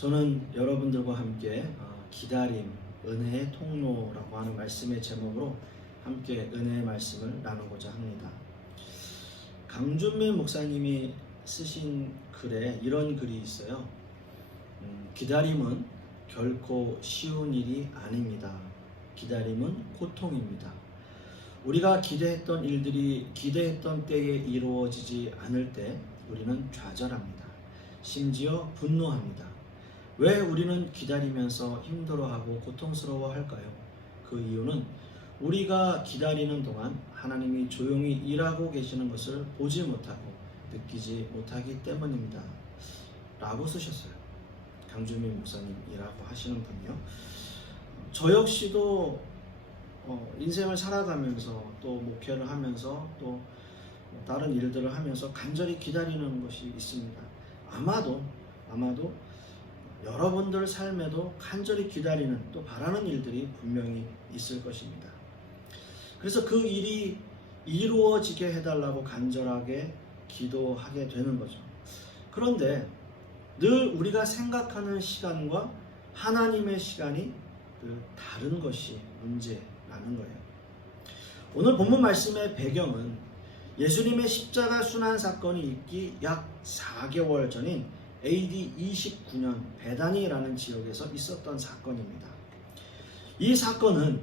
저는 여러분들과 함께 기다림, 은혜의 통로라고 하는 말씀의 제목으로 함께 은혜의 말씀을 나누고자 합니다. 강준민 목사님이 쓰신 글에 이런 글이 있어요. 기다림은 결코 쉬운 일이 아닙니다. 기다림은 고통입니다. 우리가 기대했던 일들이 기대했던 때에 이루어지지 않을 때 우리는 좌절합니다. 심지어 분노합니다. 왜 우리는 기다리면서 힘들어하고 고통스러워 할까요? 그 이유는 우리가 기다리는 동안 하나님이 조용히 일하고 계시는 것을 보지 못하고 느끼지 못하기 때문입니다. 라고 쓰셨어요. 강준민 목사님이라고 하시는 분이요. 저 역시도 인생을 살아가면서 또 목회를 하면서 또 다른 일들을 하면서 간절히 기다리는 것이 있습니다. 아마도 여러분들 삶에도 간절히 기다리는 또 바라는 일들이 분명히 있을 것입니다. 그래서 그 일이 이루어지게 해달라고 간절하게 기도하게 되는 거죠. 그런데 늘 우리가 생각하는 시간과 하나님의 시간이 늘 다른 것이 문제라는 거예요. 오늘 본문 말씀의 배경은 예수님의 십자가 순환 사건이 있기 약 4개월 전인 AD 29년 베다니라는 지역에서 있었던 사건입니다. 이 사건은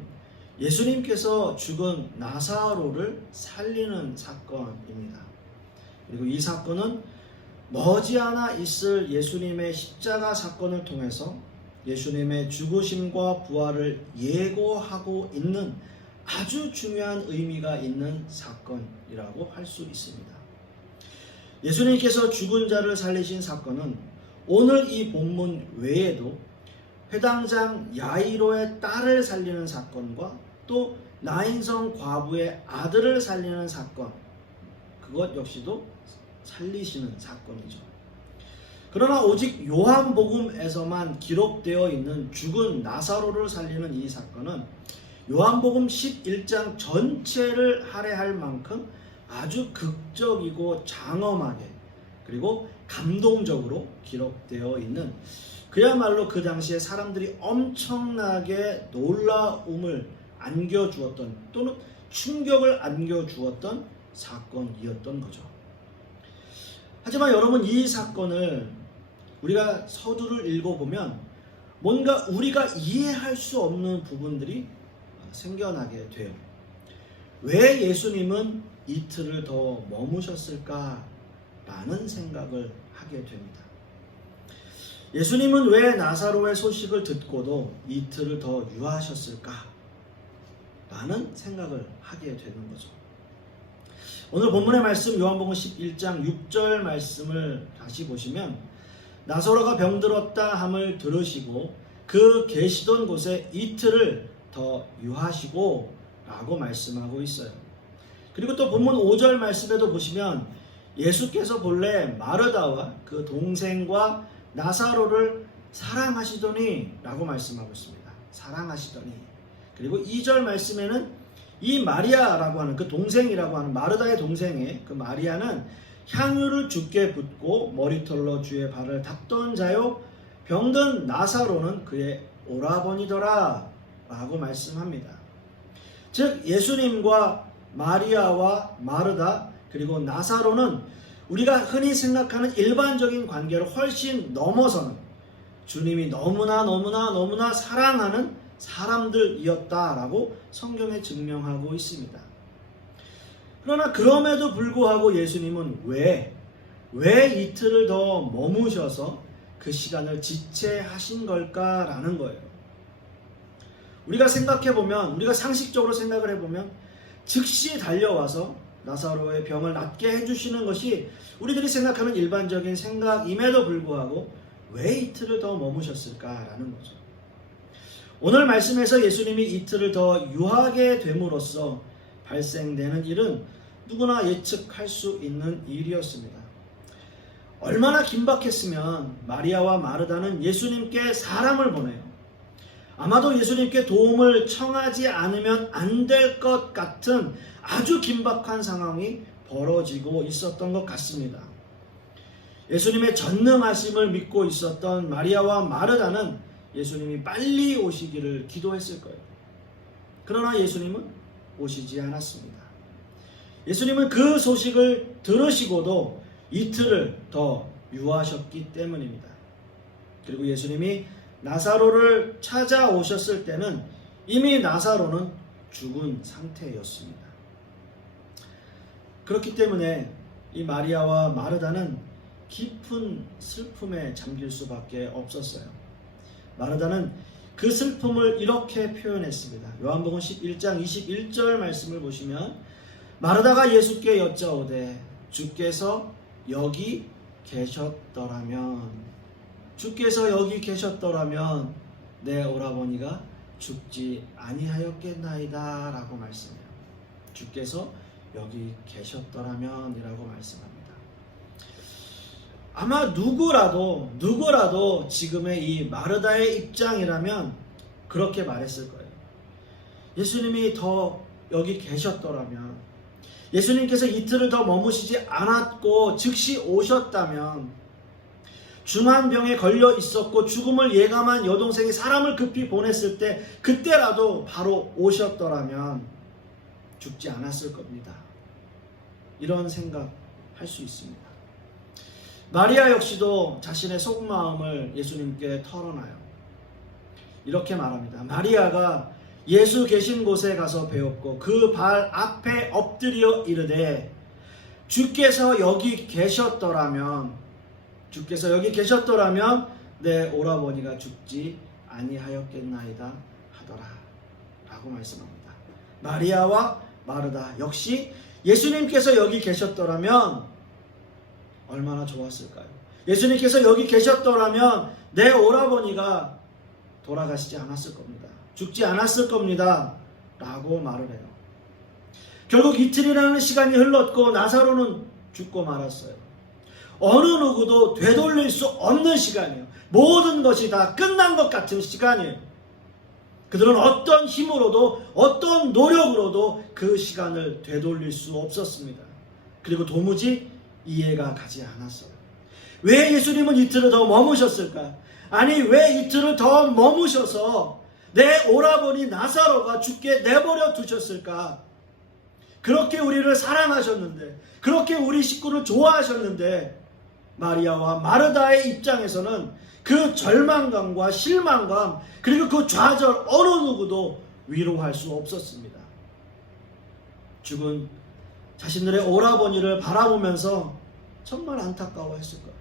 예수님께서 죽은 나사로를 살리는 사건입니다. 그리고 이 사건은 머지않아 있을 예수님의 십자가 사건을 통해서 예수님의 죽으심과 부활을 예고하고 있는 아주 중요한 의미가 있는 사건이라고 할 수 있습니다. 예수님께서 죽은 자를 살리신 사건은 오늘 이 본문 외에도 회당장 야이로의 딸을 살리는 사건과 또 나인성 과부의 아들을 살리는 사건, 그것 역시도 살리시는 사건이죠. 그러나 오직 요한복음에서만 기록되어 있는 죽은 나사로를 살리는 이 사건은 요한복음 11장 전체를 할애할 만큼 아주 극적이고 장엄하게 그리고 감동적으로 기록되어 있는, 그야말로 그 당시에 사람들이 엄청나게 놀라움을 안겨주었던 또는 충격을 안겨주었던 사건이었던 거죠. 하지만 여러분, 이 사건을 우리가 서두를 읽어보면 뭔가 우리가 이해할 수 없는 부분들이 생겨나게 돼요. 왜 예수님은 이틀을 더 머무셨을까라는 생각을 하게 됩니다. 예수님은 왜 나사로의 소식을 듣고도 이틀을 더 유하셨을까라는 생각을 하게 되는 거죠. 오늘 본문의 말씀 요한복음 11장 6절 말씀을 다시 보시면 나사로가 병들었다 함을 들으시고 그 계시던 곳에 이틀을 더 유하시고 라고 말씀하고 있어요. 그리고 또 본문 5절 말씀에도 보시면 예수께서 본래 마르다와 그 동생과 나사로를 사랑하시더니 라고 말씀하고 있습니다. 사랑하시더니. 그리고 2절 말씀에는 이 마리아라고 하는 그 동생이라고 하는 마르다의 동생의 그 마리아는 향유를 주께 붓고 머리털로 주의 발을 닦던 자요 병든 나사로는 그의 오라버니더라 라고 말씀합니다. 즉 예수님과 마리아와 마르다 그리고 나사로는 우리가 흔히 생각하는 일반적인 관계를 훨씬 넘어서는 주님이 너무나 사랑하는 사람들이었다라고 성경에 증명하고 있습니다. 그러나 그럼에도 불구하고 예수님은 왜 이틀을 더 머무셔서 그 시간을 지체하신 걸까라는 거예요. 우리가 상식적으로 생각을 해보면 즉시 달려와서 나사로의 병을 낫게 해주시는 것이 우리들이 생각하는 일반적인 생각임에도 불구하고 왜 이틀을 더 머무셨을까라는 거죠. 오늘 말씀에서 예수님이 이틀을 더 유하게 됨으로써 발생되는 일은 누구나 예측할 수 있는 일이었습니다. 얼마나 긴박했으면 마리아와 마르다는 예수님께 사람을 보내요. 아마도 예수님께 도움을 청하지 않으면 안 될 것 같은 아주 긴박한 상황이 벌어지고 있었던 것 같습니다. 예수님의 전능하심을 믿고 있었던 마리아와 마르다는 예수님이 빨리 오시기를 기도했을 거예요. 그러나 예수님은 오시지 않았습니다. 예수님은 그 소식을 들으시고도 이틀을 더 유하셨기 때문입니다. 그리고 예수님이 나사로를 찾아오셨을 때는 이미 나사로는 죽은 상태였습니다. 그렇기 때문에 이 마리아와 마르다는 깊은 슬픔에 잠길 수밖에 없었어요. 마르다는 그 슬픔을 이렇게 표현했습니다. 요한복음 11장 21절 말씀을 보시면 마르다가 예수께 여짜오되 주께서 여기 계셨더라면 내 오라버니가 죽지 아니하였겠나이다 라고 말씀해요. 주께서 여기 계셨더라면 이라고 말씀합니다. 아마 누구라도 지금의 이 마르다의 입장이라면 그렇게 말했을 거예요. 예수님이 더 여기 계셨더라면, 예수님께서 이틀을 더 머무시지 않았고 즉시 오셨다면, 중한 병에 걸려 있었고 죽음을 예감한 여동생이 사람을 급히 보냈을 때 그때라도 바로 오셨더라면 죽지 않았을 겁니다. 이런 생각할 수 있습니다. 마리아 역시도 자신의 속마음을 예수님께 털어놔요. 이렇게 말합니다. 마리아가 예수 계신 곳에 가서 배웠고 그 발 앞에 엎드려 이르되 주께서 여기 계셨더라면 내 오라버니가 죽지 아니하였겠나이다 하더라 라고 말씀합니다. 마리아와 마르다 역시 예수님께서 여기 계셨더라면 얼마나 좋았을까요? 예수님께서 여기 계셨더라면 내 오라버니가 돌아가시지 않았을 겁니다. 죽지 않았을 겁니다 라고 말을 해요. 결국 이틀이라는 시간이 흘렀고 나사로는 죽고 말았어요. 어느 누구도 되돌릴 수 없는 시간이에요. 모든 것이 다 끝난 것 같은 시간이에요. 그들은 어떤 힘으로도 어떤 노력으로도 그 시간을 되돌릴 수 없었습니다. 그리고 도무지 이해가 가지 않았어요. 왜 예수님은 이틀을 더 머무셨을까? 아니 왜 이틀을 더 머무셔서 내 오라버니 나사로가 죽게 내버려 두셨을까? 그렇게 우리를 사랑하셨는데, 그렇게 우리 식구를 좋아하셨는데, 마리아와 마르다의 입장에서는 그 절망감과 실망감 그리고 그 좌절 어느 누구도 위로할 수 없었습니다. 죽은 자신들의 오라버니를 바라보면서 정말 안타까워했을 거예요.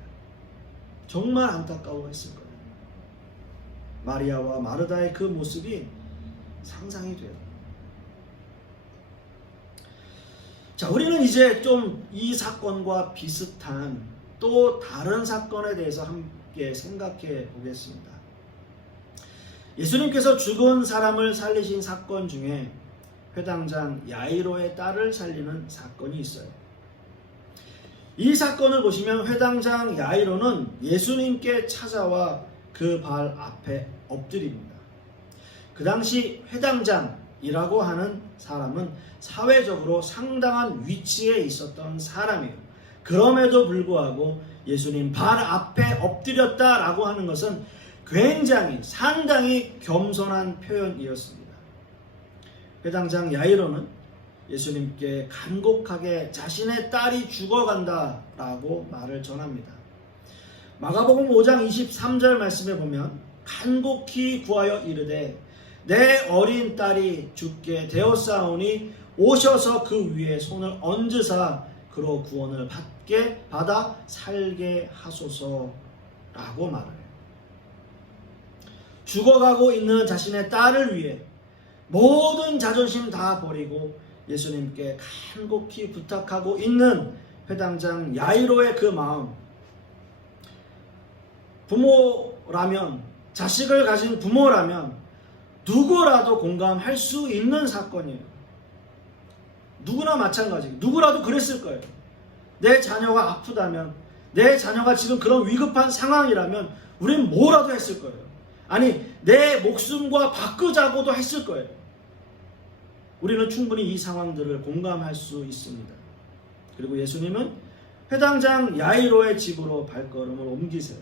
정말 안타까워했을 거예요. 마리아와 마르다의 그 모습이 상상이 돼요. 자, 우리는 이제 좀 이 사건과 비슷한 또 다른 사건에 대해서 함께 생각해 보겠습니다. 예수님께서 죽은 사람을 살리신 사건 중에 회당장 야이로의 딸을 살리는 사건이 있어요. 이 사건을 보시면 회당장 야이로는 예수님께 찾아와 그 발 앞에 엎드립니다. 그 당시 회당장이라고 하는 사람은 사회적으로 상당한 위치에 있었던 사람이에요. 그럼에도 불구하고 예수님 발 앞에 엎드렸다라고 하는 것은 상당히 겸손한 표현이었습니다. 회당장 야이로는 예수님께 간곡하게 자신의 딸이 죽어간다라고 말을 전합니다. 마가복음 5장 23절 말씀에 보면 간곡히 구하여 이르되 내 어린 딸이 죽게 되었사오니 오셔서 그 위에 손을 얹으사 그로 구원을 받아 살게 하소서라고 말을 해요. 죽어가고 있는 자신의 딸을 위해 모든 자존심 다 버리고 예수님께 간곡히 부탁하고 있는 회당장 야이로의 그 마음, 부모라면, 자식을 가진 부모라면 누구라도 공감할 수 있는 사건이에요. 누구나 마찬가지, 누구라도 그랬을 거예요. 내 자녀가 아프다면, 내 자녀가 지금 그런 위급한 상황이라면 우린 뭐라도 했을 거예요. 아니, 내 목숨과 바꾸자고도 했을 거예요. 우리는 충분히 이 상황들을 공감할 수 있습니다. 그리고 예수님은 회당장 야이로의 집으로 발걸음을 옮기세요.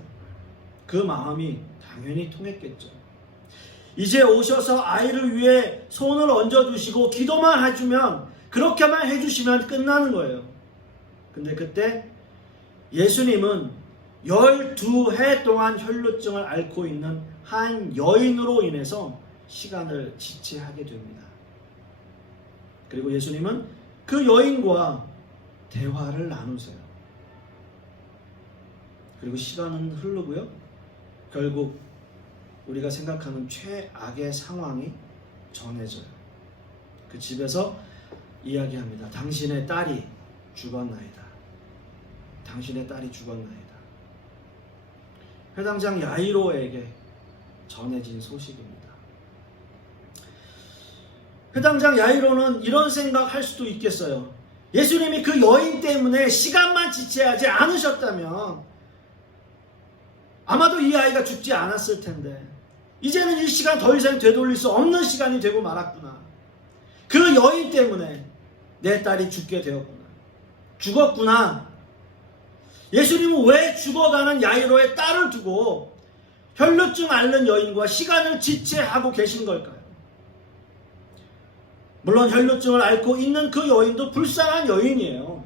그 마음이 당연히 통했겠죠. 이제 오셔서 아이를 위해 손을 얹어주시고 기도만 해주면, 그렇게만 해주시면 끝나는 거예요. 근데 그때 예수님은 12해 동안 혈루증을 앓고 있는 한 여인으로 인해서 시간을 지체하게 됩니다. 그리고 예수님은 그 여인과 대화를 나누세요. 그리고 시간은 흐르고요. 결국 우리가 생각하는 최악의 상황이 전해져요. 그 집에서 이야기합니다. 당신의 딸이 죽었나이다. 당신의 딸이 죽었나이다. 회당장 야이로에게 전해진 소식입니다. 회당장 야이로는 이런 생각할 수도 있겠어요. 예수님이 그 여인 때문에 시간만 지체하지 않으셨다면 아마도 이 아이가 죽지 않았을 텐데, 이제는 이 시간 더 이상 되돌릴 수 없는 시간이 되고 말았구나. 그 여인 때문에 내 딸이 죽게 되었구나. 죽었구나. 예수님은 왜 죽어가는 야이로의 딸을 두고 혈루증 앓는 여인과 시간을 지체하고 계신 걸까요? 물론 혈루증을 앓고 있는 그 여인도 불쌍한 여인이에요.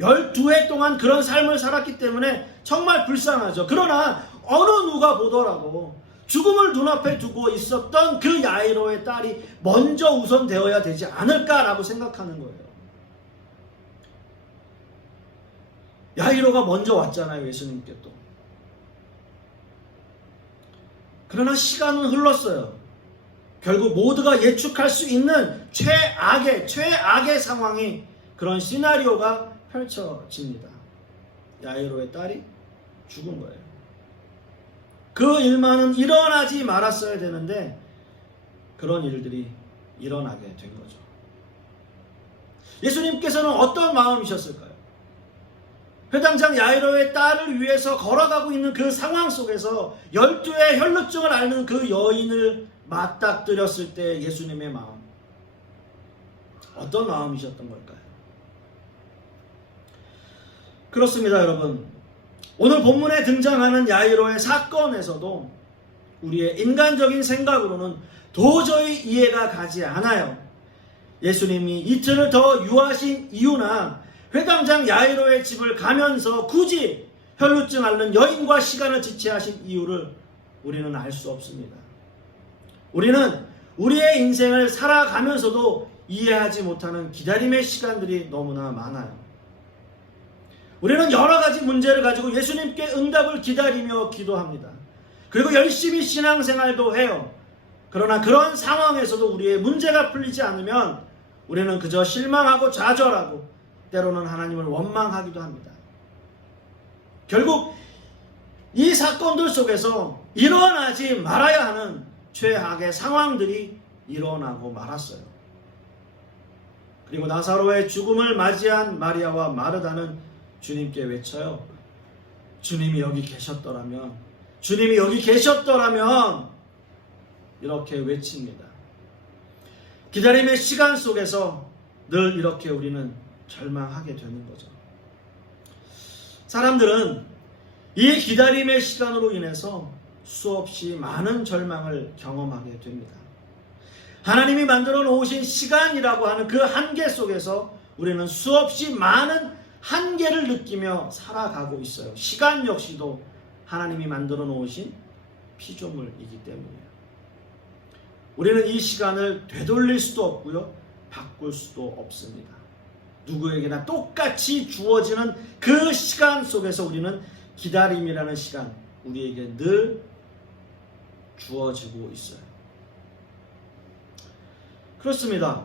12해 동안 그런 삶을 살았기 때문에 정말 불쌍하죠. 그러나 어느 누가 보더라도 죽음을 눈앞에 두고 있었던 그 야이로의 딸이 먼저 우선되어야 되지 않을까라고 생각하는 거예요. 야이로가 먼저 왔잖아요, 예수님께 또. 그러나 시간은 흘렀어요. 결국 모두가 예측할 수 있는 최악의 상황이, 그런 시나리오가 펼쳐집니다. 야이로의 딸이 죽은 거예요. 그 일만은 일어나지 말았어야 되는데 그런 일들이 일어나게 된 거죠. 예수님께서는 어떤 마음이셨을까요? 회당장 야이로의 딸을 위해서 걸어가고 있는 그 상황 속에서 12의 혈루증을 앓는 그 여인을 맞닥뜨렸을 때 예수님의 마음, 어떤 마음이셨던 걸까요? 그렇습니다, 여러분. 오늘 본문에 등장하는 야이로의 사건에서도 우리의 인간적인 생각으로는 도저히 이해가 가지 않아요. 예수님이 이틀을 더 유하신 이유나 회당장 야이로의 집을 가면서 굳이 혈루증 앓는 여인과 시간을 지체하신 이유를 우리는 알 수 없습니다. 우리는 우리의 인생을 살아가면서도 이해하지 못하는 기다림의 시간들이 너무나 많아요. 우리는 여러 가지 문제를 가지고 예수님께 응답을 기다리며 기도합니다. 그리고 열심히 신앙생활도 해요. 그러나 그런 상황에서도 우리의 문제가 풀리지 않으면 우리는 그저 실망하고 좌절하고 때로는 하나님을 원망하기도 합니다. 결국 이 사건들 속에서 일어나지 말아야 하는 최악의 상황들이 일어나고 말았어요. 그리고 나사로의 죽음을 맞이한 마리아와 마르다는 주님께 외쳐요. 주님이 여기 계셨더라면, 주님이 여기 계셨더라면, 이렇게 외칩니다. 기다림의 시간 속에서 늘 이렇게 우리는 절망하게 되는 거죠. 사람들은 이 기다림의 시간으로 인해서 수없이 많은 절망을 경험하게 됩니다. 하나님이 만들어 놓으신 시간이라고 하는 그 한계 속에서 우리는 수없이 많은 한계를 느끼며 살아가고 있어요. 시간 역시도 하나님이 만들어 놓으신 피조물이기 때문이에요. 우리는 이 시간을 되돌릴 수도 없고요, 바꿀 수도 없습니다. 누구에게나 똑같이 주어지는 그 시간 속에서 우리는 기다림이라는 시간, 우리에게 늘 주어지고 있어요. 그렇습니다.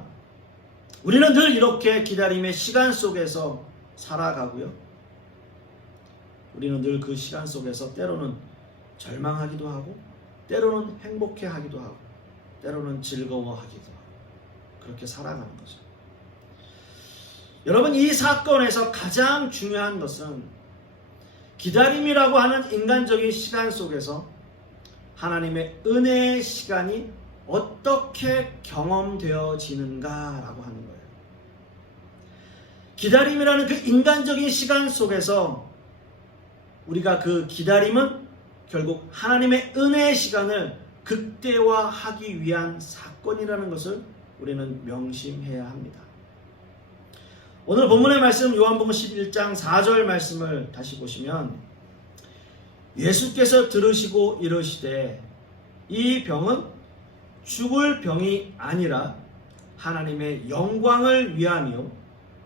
우리는 늘 이렇게 기다림의 시간 속에서 살아가고요. 우리는 늘 그 시간 속에서 때로는 절망하기도 하고, 때로는 행복해하기도 하고, 때로는 즐거워하기도 하고, 그렇게 살아가는 거죠. 여러분, 이 사건에서 가장 중요한 것은 기다림이라고 하는 인간적인 시간 속에서 하나님의 은혜의 시간이 어떻게 경험되어지는가라고 하는 거예요. 기다림이라는 그 인간적인 시간 속에서 우리가 그 기다림은 결국 하나님의 은혜의 시간을 극대화하기 위한 사건이라는 것을 우리는 명심해야 합니다. 오늘 본문의 말씀 요한복음 11장 4절 말씀을 다시 보시면 예수께서 들으시고 이르시되 이 병은 죽을 병이 아니라 하나님의 영광을 위함이요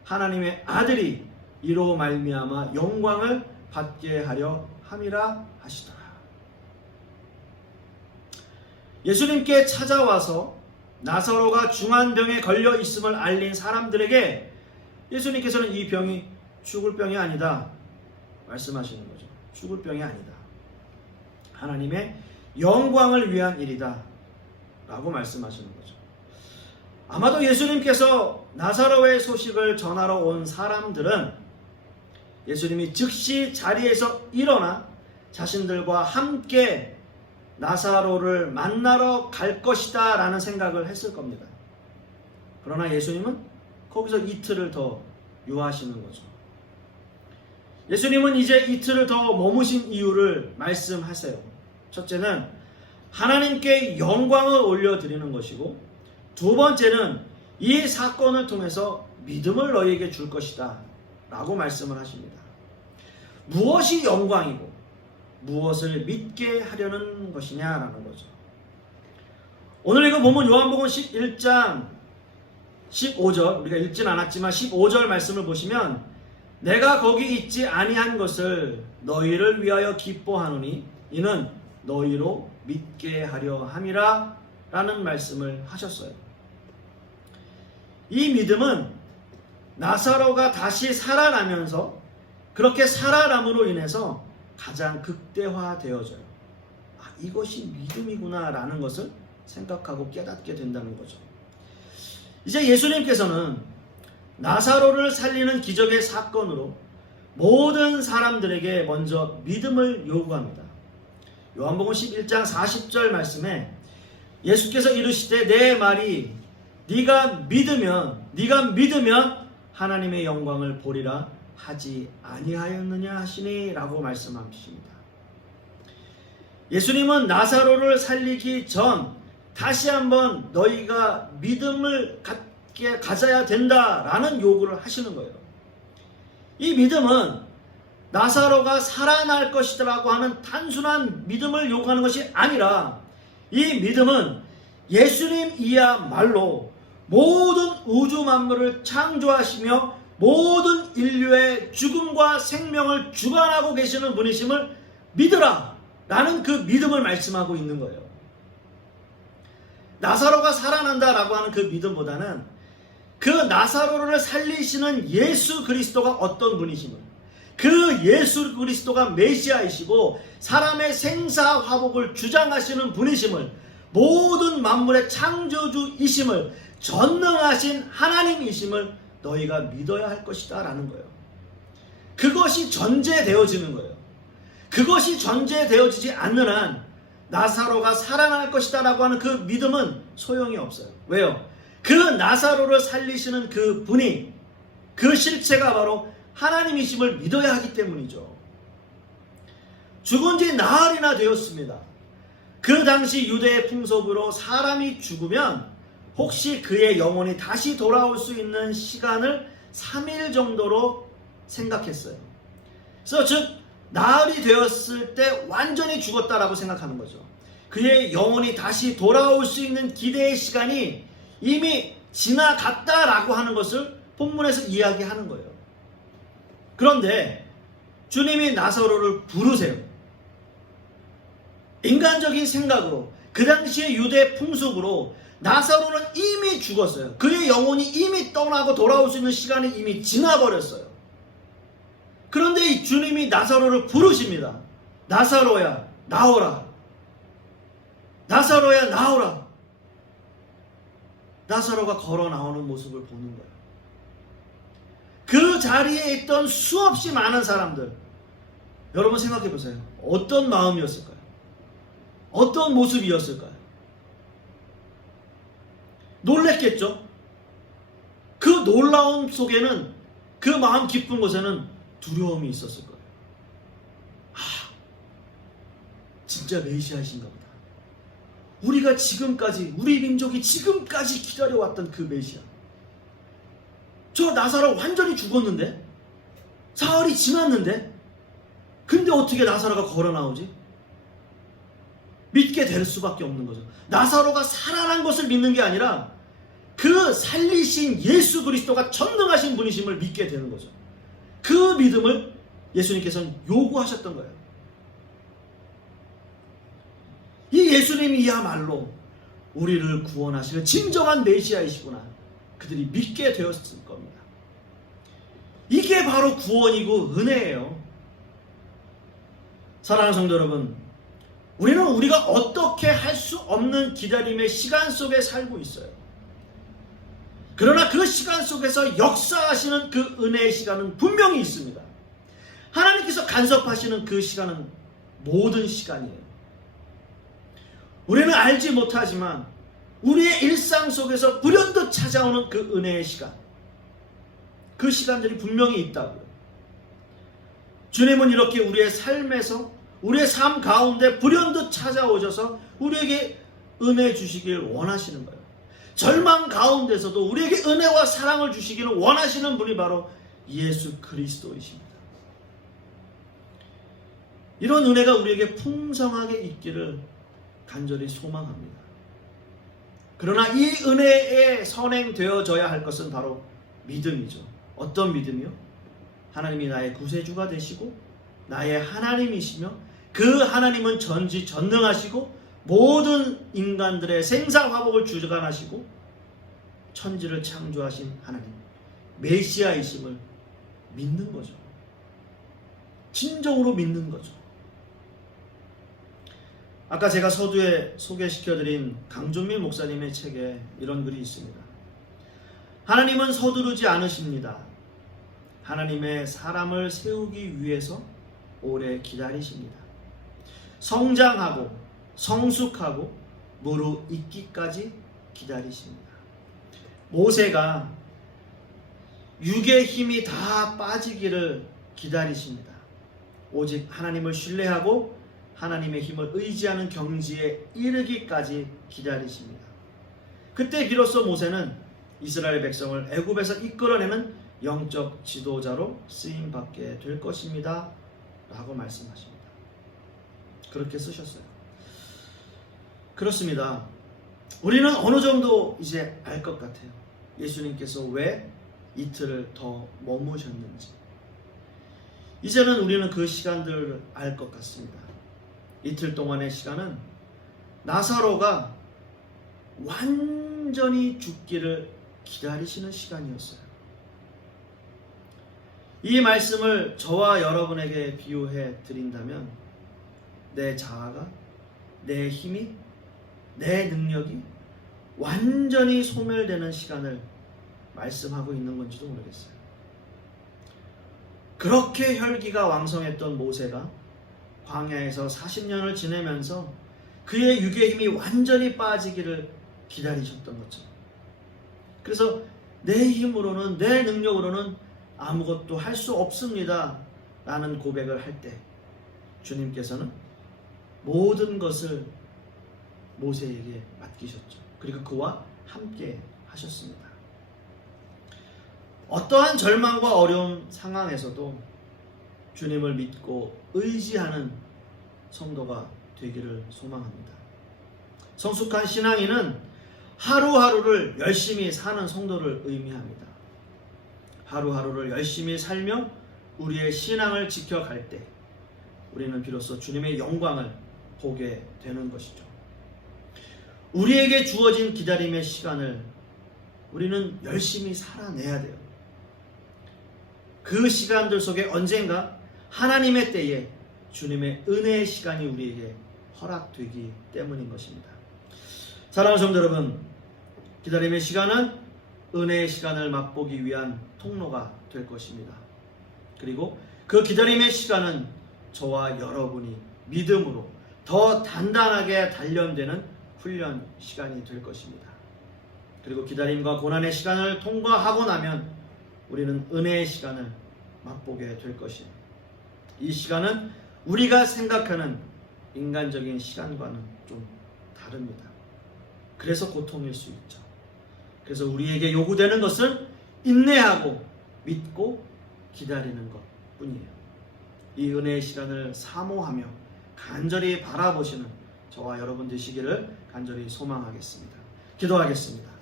하나님의 아들이 이로 말미암아 영광을 받게 하려 함이라 하시더라. 예수님께 찾아와서 나사로가 중한 병에 걸려 있음을 알린 사람들에게 예수님께서는 이 병이 죽을 병이 아니다 말씀하시는 거죠. 죽을 병이 아니다. 하나님의 영광을 위한 일이다 라고 말씀하시는 거죠. 아마도 예수님께서 나사로의 소식을 전하러 온 사람들은 예수님이 즉시 자리에서 일어나 자신들과 함께 나사로를 만나러 갈 것이다 라는 생각을 했을 겁니다. 그러나 예수님은 거기서 이틀을 더 유하시는 거죠. 예수님은 이제 이틀을 더 머무신 이유를 말씀하세요. 첫째는 하나님께 영광을 올려드리는 것이고, 두 번째는 이 사건을 통해서 믿음을 너희에게 줄 것이다 라고 말씀을 하십니다. 무엇이 영광이고 무엇을 믿게 하려는 것이냐라는 거죠. 오늘 이거 보면 요한복음 11장 15절, 우리가 읽진 않았지만 15절 말씀을 보시면 내가 거기 있지 아니한 것을 너희를 위하여 기뻐하노니 이는 너희로 믿게 하려 함이라 라는 말씀을 하셨어요. 이 믿음은 나사로가 다시 살아나면서 그렇게 살아남으로 인해서 가장 극대화되어져요. 이것이 믿음이구나 라는 것을 생각하고 깨닫게 된다는 거죠. 이제 예수님께서는 나사로를 살리는 기적의 사건으로 모든 사람들에게 먼저 믿음을 요구합니다. 요한복음 11장 40절 말씀에 예수께서 이르시되 내 말이 네가 믿으면 하나님의 영광을 보리라 하지 아니하였느냐 하시니 라고 말씀하십니다. 예수님은 나사로를 살리기 전 다시 한번 너희가 믿음을 가져야 된다라는 요구를 하시는 거예요. 이 믿음은 나사로가 살아날 것이라고 하는 단순한 믿음을 요구하는 것이 아니라 이 믿음은 예수님이야말로 모든 우주 만물을 창조하시며 모든 인류의 죽음과 생명을 주관하고 계시는 분이심을 믿으라 라는 그 믿음을 말씀하고 있는 거예요. 나사로가 살아난다라고 하는 그 믿음보다는 그 나사로를 살리시는 예수 그리스도가 어떤 분이심을, 그 예수 그리스도가 메시아이시고 사람의 생사화복을 주장하시는 분이심을, 모든 만물의 창조주이심을, 전능하신 하나님이심을 너희가 믿어야 할 것이다 라는 거예요. 그것이 전제되어지는 거예요. 그것이 전제되어지지 않는 한 나사로가 살아날 것이다 라고 하는 그 믿음은 소용이 없어요. 왜요? 그 나사로를 살리시는 그 분이, 그 실체가 바로 하나님이심을 믿어야 하기 때문이죠. 죽은 지 나흘이나 되었습니다. 그 당시 유대의 풍속으로 사람이 죽으면 혹시 그의 영혼이 다시 돌아올 수 있는 시간을 3일 정도로 생각했어요. 그래서 즉 나흘이 되었을 때 완전히 죽었다라고 생각하는 거죠. 그의 영혼이 다시 돌아올 수 있는 기대의 시간이 이미 지나갔다라고 하는 것을 본문에서 이야기하는 거예요. 그런데 주님이 나사로를 부르세요. 인간적인 생각으로, 그 당시의 유대 풍속으로 나사로는 이미 죽었어요. 그의 영혼이 이미 떠나고 돌아올 수 있는 시간이 이미 지나버렸어요. 그런데 이 주님이 나사로를 부르십니다. 나사로야 나오라. 나사로야 나오라. 나사로가 걸어 나오는 모습을 보는 거예요. 그 자리에 있던 수없이 많은 사람들, 여러분 생각해 보세요. 어떤 마음이었을까요? 어떤 모습이었을까요? 놀랬겠죠? 그 놀라움 속에는 그 마음 깊은 곳에는 두려움이 있었을 거예요. 진짜 메시아이신가 보다. 우리가 지금까지, 우리 민족이 지금까지 기다려왔던 그 메시아. 저 나사로 완전히 죽었는데? 사흘이 지났는데? 근데 어떻게 나사로가 걸어 나오지? 믿게 될 수밖에 없는 거죠. 나사로가 살아난 것을 믿는 게 아니라 그 살리신 예수 그리스도가 전능하신 분이심을 믿게 되는 거죠. 그 믿음을 예수님께서는 요구하셨던 거예요. 이 예수님이야말로 우리를 구원하시는 진정한 메시아이시구나. 그들이 믿게 되었을 겁니다. 이게 바로 구원이고 은혜예요. 사랑하는 성도 여러분, 우리는 우리가 어떻게 할 수 없는 기다림의 시간 속에 살고 있어요. 그러나 그 시간 속에서 역사하시는 그 은혜의 시간은 분명히 있습니다. 하나님께서 간섭하시는 그 시간은 모든 시간이에요. 우리는 알지 못하지만 우리의 일상 속에서 불현듯 찾아오는 그 은혜의 시간, 그 시간들이 분명히 있다고요. 주님은 이렇게 우리의 삶에서, 우리의 삶 가운데 불현듯 찾아오셔서 우리에게 은혜 주시길 원하시는 거예요. 절망 가운데서도 우리에게 은혜와 사랑을 주시기를 원하시는 분이 바로 예수 그리스도이십니다. 이런 은혜가 우리에게 풍성하게 있기를 간절히 소망합니다. 그러나 이 은혜에 선행되어져야 할 것은 바로 믿음이죠. 어떤 믿음이요? 하나님이 나의 구세주가 되시고 나의 하나님이시며 그 하나님은 전지전능하시고 모든 인간들의 생사화복을 주관하시고 천지를 창조하신 하나님, 메시아이심을 믿는 거죠. 진정으로 믿는 거죠. 아까 제가 서두에 소개시켜드린 강준민 목사님의 책에 이런 글이 있습니다. 하나님은 서두르지 않으십니다. 하나님의 사람을 세우기 위해서 오래 기다리십니다. 성장하고 성숙하고 무르익기까지 기다리십니다. 모세가 육의 힘이 다 빠지기를 기다리십니다. 오직 하나님을 신뢰하고 하나님의 힘을 의지하는 경지에 이르기까지 기다리십니다. 그때 비로소 모세는 이스라엘 백성을 애굽에서 이끌어내는 영적 지도자로 쓰임받게 될 것입니다. 라고 말씀하십니다. 그렇게 쓰셨어요. 그렇습니다. 우리는 어느 정도 이제 알 것 같아요. 예수님께서 왜 이틀을 더 머무셨는지. 이제는 우리는 그 시간들을 알 것 같습니다. 이틀 동안의 시간은 나사로가 완전히 죽기를 기다리시는 시간이었어요. 이 말씀을 저와 여러분에게 비유해 드린다면 내 자아가, 내 힘이, 내 능력이 완전히 소멸되는 시간을 말씀하고 있는 건지도 모르겠어요. 그렇게 혈기가 왕성했던 모세가 광야에서 40년을 지내면서 그의 육의 힘이 완전히 빠지기를 기다리셨던 거죠. 그래서 내 힘으로는, 내 능력으로는 아무것도 할 수 없습니다 라는 고백을 할 때 주님께서는 모든 것을 모세에게 맡기셨죠. 그리고 그와 함께 하셨습니다. 어떠한 절망과 어려운 상황에서도 주님을 믿고 의지하는 성도가 되기를 소망합니다. 성숙한 신앙인은 하루하루를 열심히 사는 성도를 의미합니다. 하루하루를 열심히 살며 우리의 신앙을 지켜갈 때 우리는 비로소 주님의 영광을 보게 되는 것이죠. 우리에게 주어진 기다림의 시간을 우리는 열심히 살아내야 돼요. 그 시간들 속에 언젠가 하나님의 때에 주님의 은혜의 시간이 우리에게 허락되기 때문인 것입니다. 사랑하는 성도 여러분, 기다림의 시간은 은혜의 시간을 맛보기 위한 통로가 될 것입니다. 그리고 그 기다림의 시간은 저와 여러분이 믿음으로 더 단단하게 단련되는 훈련 시간이 될 것입니다. 그리고 기다림과 고난의 시간을 통과하고 나면 우리는 은혜의 시간을 맛보게 될 것이에요. 이 시간은 우리가 생각하는 인간적인 시간과는 좀 다릅니다. 그래서 고통일 수 있죠. 그래서 우리에게 요구되는 것은 인내하고 믿고 기다리는 것 뿐이에요. 이 은혜의 시간을 사모하며 간절히 바라보시는 저와 여러분 되시기를 간절히 소망하겠습니다. 기도하겠습니다.